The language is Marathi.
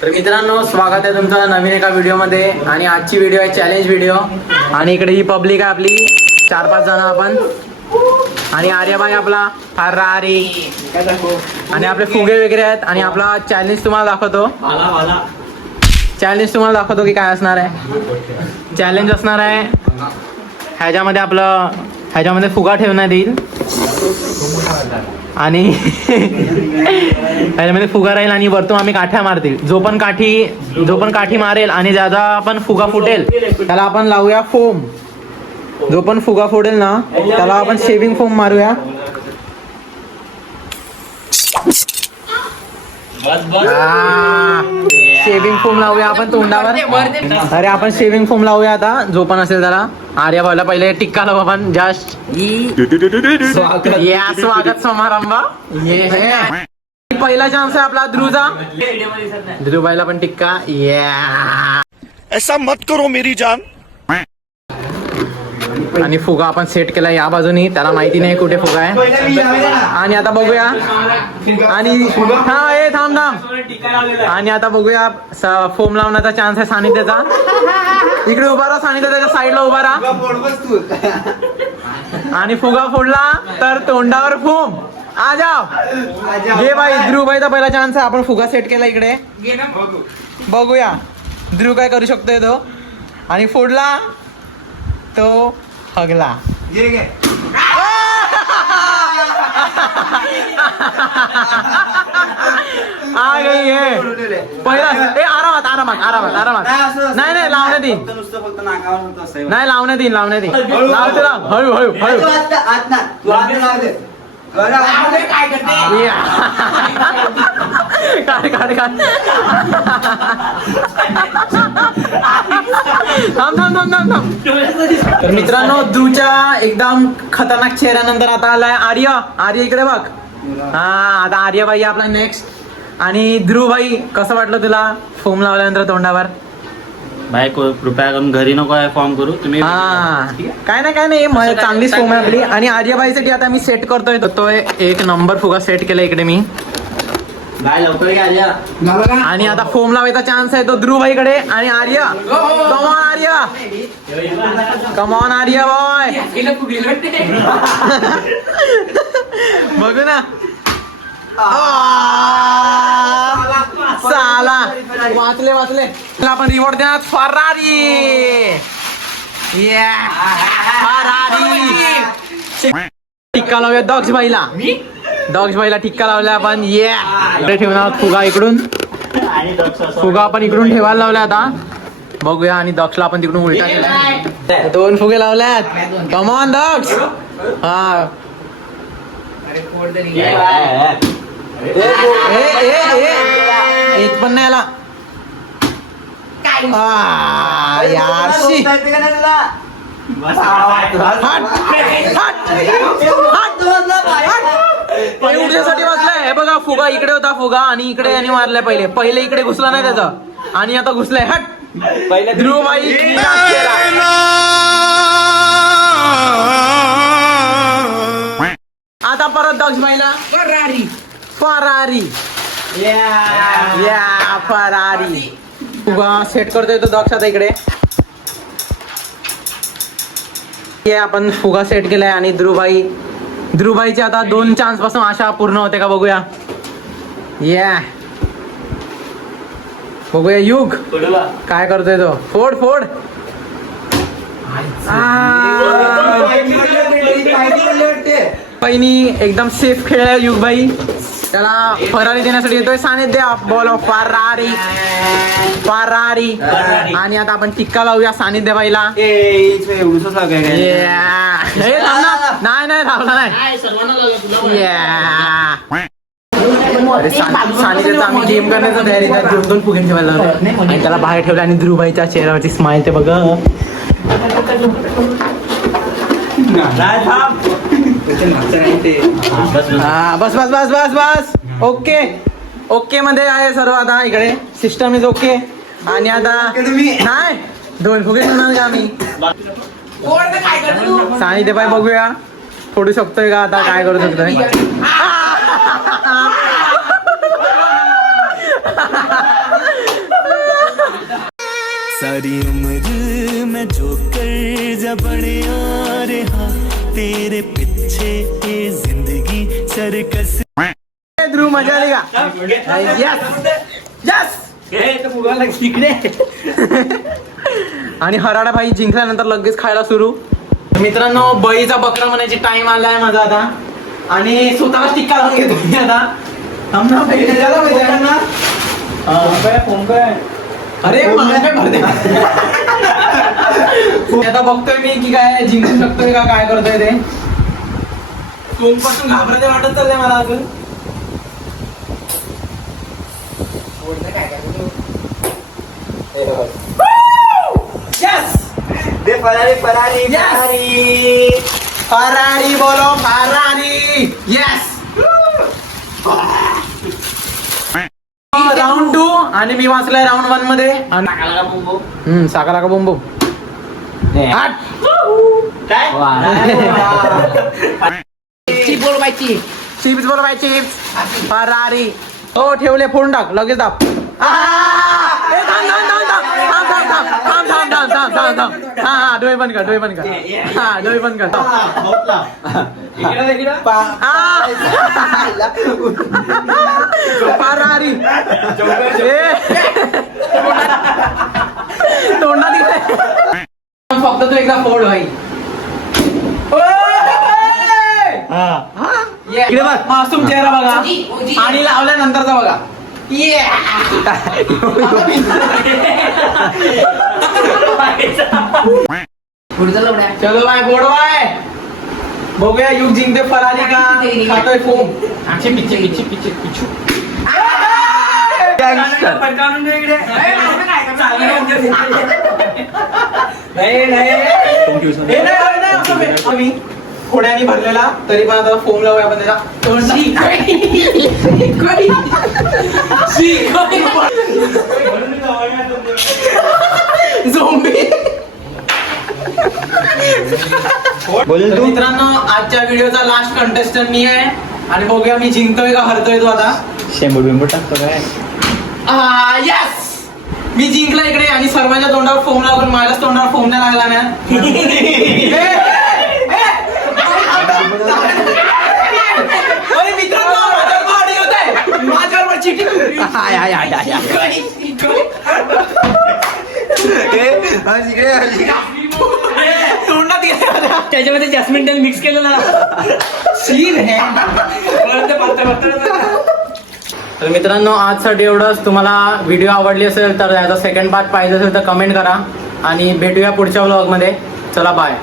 तर मित्रांनो, स्वागत आहे तुमचं नवीन एका व्हिडिओमध्ये. आणि आजची व्हिडिओ आहे चॅलेंज व्हिडिओ. आणि इकडे ही पब्लिक आहे आपली 4-5 जण आपण. आणि आर्यभाई आपला फरारी आणि आपले फुगे वगैरे आहेत. आणि आपला चॅलेंज तुम्हाला दाखवतो. की काय असणार आहे. चॅलेंज असणार आहे ह्याच्यामध्ये फुगा ठेवण्यात येईल. आणि ह्याच्यामध्ये फुगा राहील आणि वरतून आम्ही काठ्या मारतील. जो पण काठी मारेल आणि ज्याचा आपण फुगा फुटेल त्याला आपण लावूया फोम. जो पण फुगा फुटेल ना त्याला आपण शेविंग फोम मारूया. शेविंग फोम लावूया आपण तोंडावर. अरे आपण शेविंग फोम लावूया आता. जो पण असेल त्याला. आर्यभाईला पहिले टिक्का लावू आपण. जस्ट स्वागत समारंभ. पहिला चान्स आहे आपला ध्रुवचा. ध्रुवबाईला पण टिक्का. ऐसा मत करो मेरी जान. आणि फुगा आपण सेट केला या बाजूनी. त्याला माहिती नाही कुठे फुगा आहे. आणि आता बघूया. आणि थांब. आणि आता बघूया फोम लावण्याचा चान्स आहे सानिध्यचा. इकडे उभा राहा सानिध्य, त्याच्या साईडला उभा राहा. आणि फुगा फोडला तर तोंडावर फोम. आ जाओ. घे बाई. ध्रुवबाईचा पहिला चान्स आहे. आपण फुगा सेट केला इकडे. बघूया ध्रुव काय करू शकतोय तो. आणि फोडला तो हगला. पहिला आरामात. नाही लावण्यात येईल. नाही लावण्यात येईल. लावते लाव. हळू. तर मित्रांनो, ध्रुवच्या एकदम खतरनाक चेहऱ्यानंतर आता आलाय आर्य इकडे बघ. आता आर्यभाई आपला नेक्स्ट. आणि ध्रुवभाई, कसं वाटलं तुला फोम लावल्यानंतर तोंडावर? भाई कृपया करून घरी नको आहे फॉर्म करू तुम्ही. काय नाही चांगलीच फोम आहे आपली. आणि आर्यभाईसाठी आता मी सेट करतोय. तो एक नंबर फुगा सेट केला इकडे मी. आणि आता फोम लावायचा चान्स आहे तो ध्रुवभाईकडे. आणि आर्य कमॉन आर्य बॉय. बघू ना. साला वाचले. आपण रिवॉर्ड देणार फरारी. टिक्का लावूया डॉग्स भाईला टिक्का लावला आपण. इकडे ठेवणार फुगा इकडून. फुगा आपण इकडून ठेवायला लावला आता. बघूया. आणि दक्षला आपण तिकडून उलटा केला. 2 फुगे लावल्यात. कमॉन दक्ष. एक पण नाही आला यार. उडण्यासाठी वाचलाय. हे बघा फुगा इकडे होता फुगा. आणि इकडे यांनी मारलाय. पहिले इकडे घुसला नाही त्याचा. आणि आता घुसलाय. हट. ध्रुवबाई आता परत दक्षबाईला फरारी. फरारी फुगा सेट करतोय तो दक्ष आता इकडे. आपण फुगा सेट केलाय. आणि ध्रुवबाईची आता 2 चान्स पासून आशा पूर्ण होते का बघूया. बघूया युग काय करतोय तो. फोड. पहिनी एकदम सेफ खेळलाय युगबाई. त्याला फरारी देण्यासाठी येतोय सानिध्य. बॉल ऑफ फरारी. आणि आता आपण टिक्का लावूया सानिध्य बाईला. नाही लावला नाही. सानिध्यचा आम्ही गेम करण्याचा तयारी. 2 फुगे ठेवायला लावले. आणि त्याला बाहेर ठेवलं. आणि ध्रुवबाईच्या चेहऱ्यावरची स्माइल ते बघ. बस. ओके मध्ये आहे सर्व. आता इकडे सिस्टम इज ओके. आणि आता नाही 2 फुगे ठेवणार का आम्ही. सानिध्य बाई बघूया फोडू शकतोय का आता. काय करू शकतोय. सारी उम्र मैं जो कर जा बड़े आ रहा तेरे पीछे ये जिंदगी सर्कस ध्रुव मजा आली का? यस आणि हराडा भाई जिंकल्यानंतर लगेच खायला सुरू. मित्रांनो बळीचा बकरा म्हणायची टाइम आलाय माझा आता आणि स्वतःला टिक्का लावून घेतो मी आता. थांब ना भाई, त्याला माहिती आहे ना? अरे मला काय भरते आता बघतोय मी की काय जिंकू शकतोय का काय करतोय ते. सोमपासून घाबरते वाटत चाललंय मला अजून. फरारी बोलो फरारी. येस राऊंड 2 आणि मी वाचलाय राऊंड 1 मध्ये. साका का बोंबो चिप्स बोल चिप्स फरारी. हो ठेवले फोन टाक लगेच दाब. हा डोळे बंद कर डोळे बंद कर. हा डोळे बंद कर. फरारी तोंडात फक्त तू एकदा फोड भाई. मासूम चेहरा बघा आणि लावल्यानंतरचा बघा. चलो बाय बोड बाय. बघूया युग जिंकते फरारी का खातोय फोम. पिच्चे पिच्चे पिच्चे पिच्चू आम्ही खोड्याने भरलेला तरी पण आता फोम लावूया आपण त्याला. मित्रांनो आजच्या व्हिडिओचा लास्ट कंटेस्टंट मी आहे आणि बघूया मी जिंकतोय का हरतोय तो आता. शेंबूड बिंबूड टाकतो काय? यस मी जिंकला इकडे आणि सर्वांच्या तोंडावर फोम लागून माझ्याच तोंडावर फोम नाही लागला ना. मित्रांनो माझ्यावर चिटिंग. तोंडात गेला त्याच्यामध्ये जॅस्मिन टेल मिक्स केलं ना. तर मित्रांनो आजसाठी एवढंच. तुम्हाला व्हिडिओ आवडली असेल तर याचा सेकंड पार्ट पाहिजे असेल तर कमेंट करा आणि भेटूया पुढच्या व्लॉगमध्ये. चला बाय.